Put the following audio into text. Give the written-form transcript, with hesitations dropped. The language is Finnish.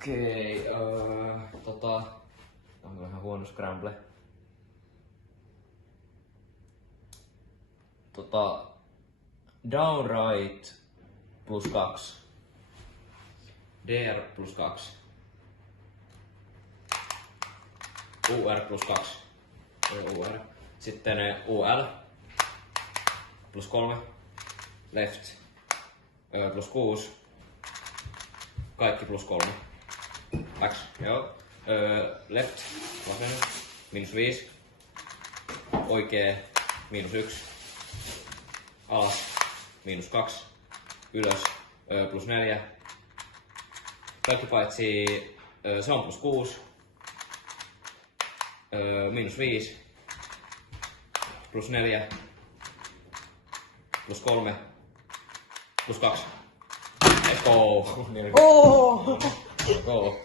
Okei, on vähän huono scramble. Down right plus 2. DR plus 2. UR plus 2. UR. Sitten UL plus 3. Left plus 6. Kaikki plus 3. X, joo. Left, vasen, miinus 5. Oikee, miinus 1. Alas, miinus 2. Ylös, plus 4. Kaikki paitsi se on plus 6. Miinus 5. Plus 4. Plus 3. Plus 2. Go! Oh! Go!